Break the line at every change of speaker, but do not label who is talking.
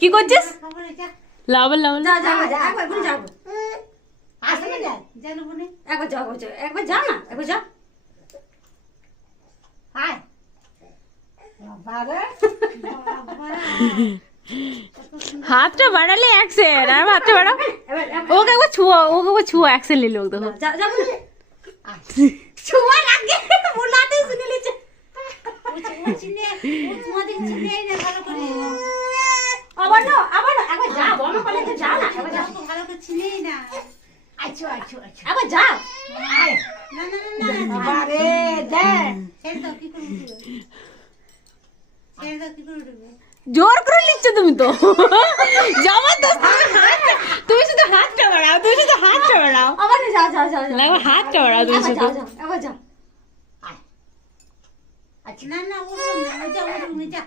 কি করছিস? লাবল লাবল
একবার যাও। একবার যাও না? একবার যাও।
হাতটা বাড়ালে অ্যাক্সেন আর হাতটা বাড়াও। ওকে একবার ছুয়া ওকে একবার ছুয়া অ্যাক্সেন নিল দেখো
যাও যাও বলে ছোঁয়ার আগে বলাতে শুনে লিছে
চিনে ও তোমাদের চিনে না ভালো করে
আবার না আবার না একবার না একবার
ভালো করে চিনেই না। আচ্ছা আচ্ছা আচ্ছা।
একবার যাও।
না না না না বাবারে দে ছেড়ে দাও কি করে ছেড়ে দাও কি করে
জোর করে নিচ্ছ তুমি তো। জবরদস্ত তুমি তুমি শুধু হাতটা বাড়াও তুমি শুধু হাতটা বাড়াও
আবার
লাগবে হাতটা বাড়াও তুমি
একবার
শুধু
যাও যাও একবার যাও
আচ্ছা না না উঠবে না যা উঠবে যা